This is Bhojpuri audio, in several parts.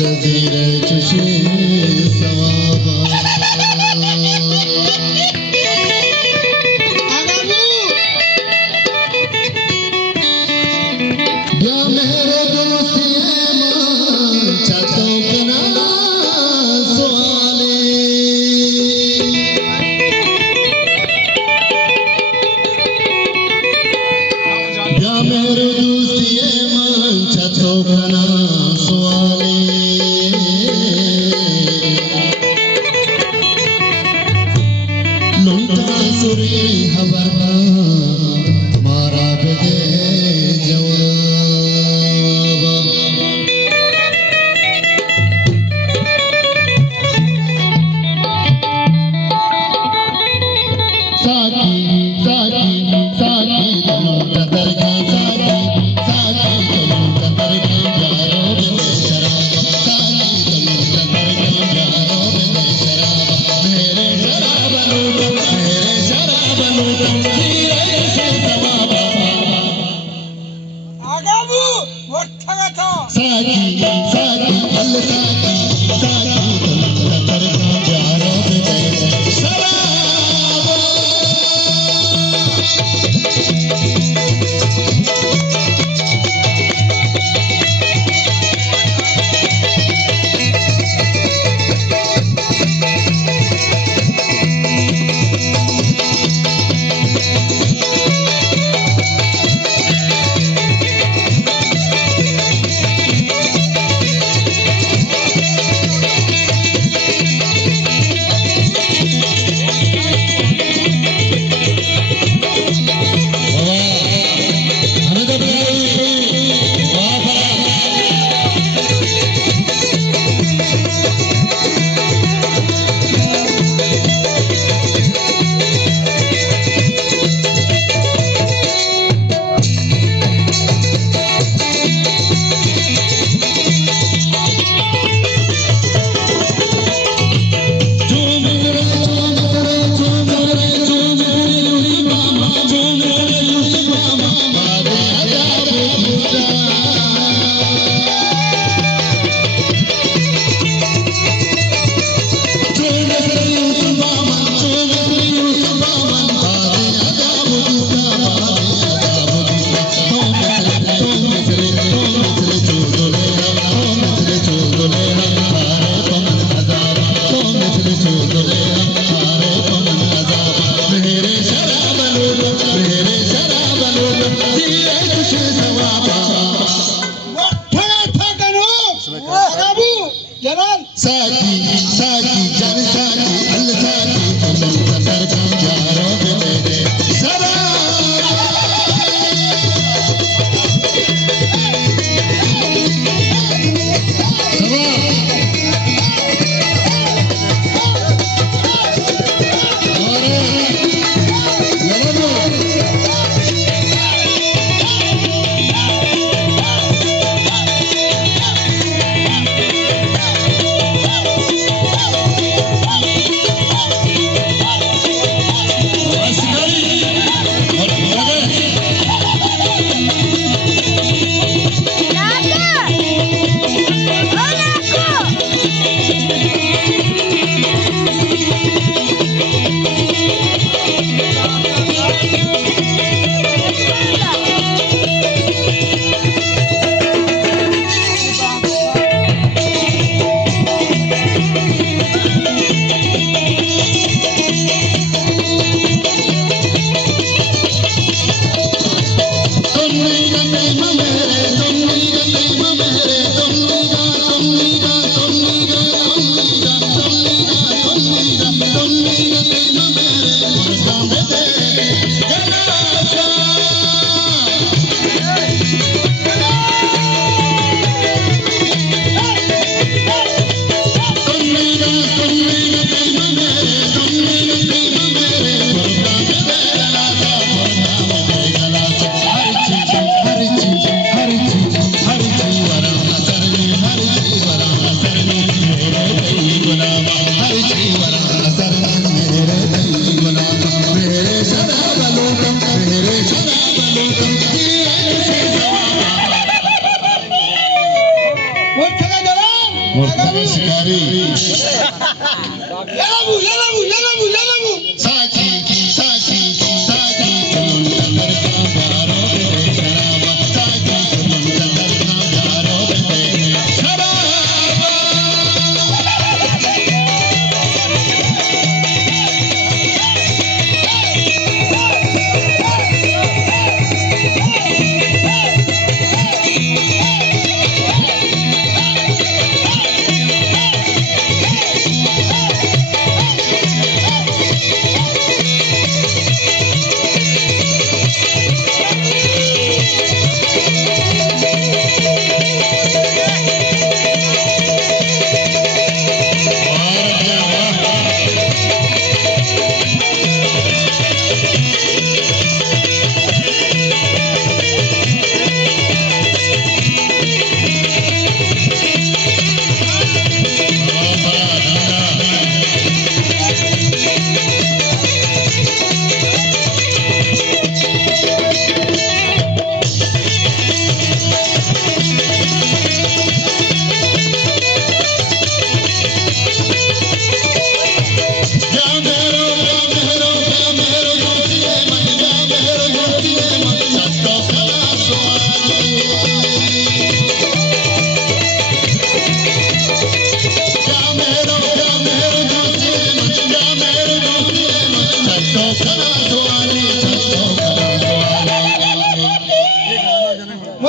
जजीरे चुशे सवाबा या मेरे दोस्तिए मां छतों के ना सवाले या मेरे दोस्तिए मां छतों के ना सवाले लुंटा सुरी हबरना मारा बदे मुर्तजा शिकारी साकी साकी साकी कलम चंदर का प्यारो दे शराबा साकी कलम चंदर का प्यारो दे शराबा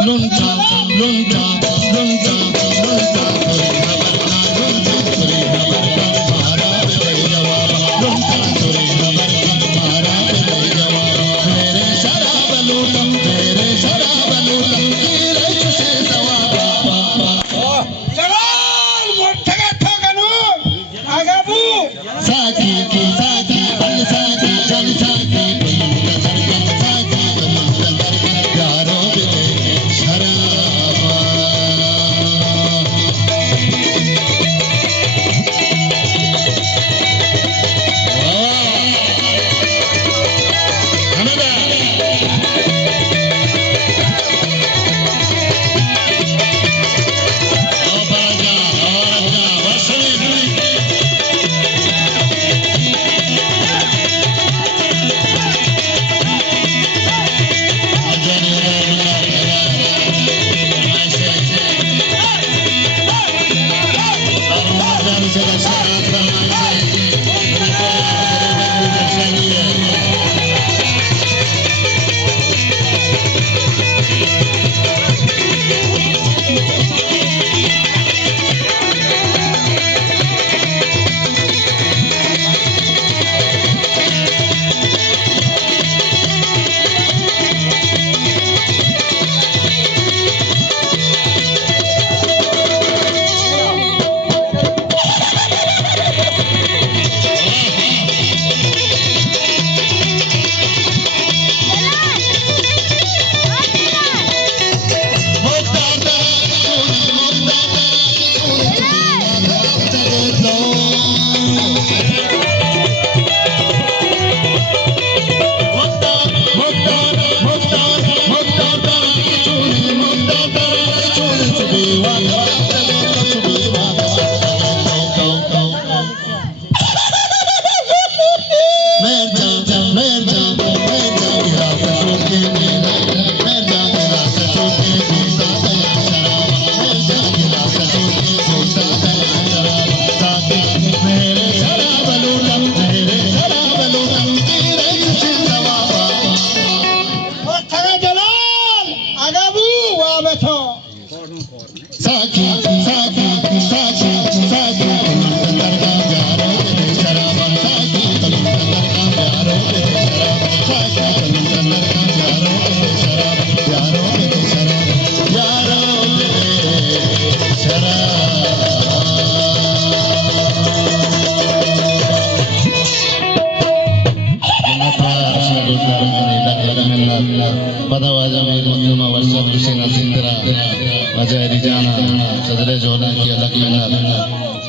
lunta lunta lunta lunta turi habar ka mara be jawab lunta turi habar ka mara be jawab mere sharab lutam teere खुशी सवाबा जलाल मोठगा ठगनो आगाबू साकी की साकी बल साकी चल साकी साकी यारो दे शराबा साकी साकी साकी साकी कलंदर का प्यारो दे शराबा साकी कलंदर का प्यारो दे शराबा साकी कलंदर का प्यारो दे शराबा प्यारो दे शराबा पदवाजा में मुस्लिम वर्षा दुष्यना सिंदरा अजय रिजाना सदरे जोना की अलग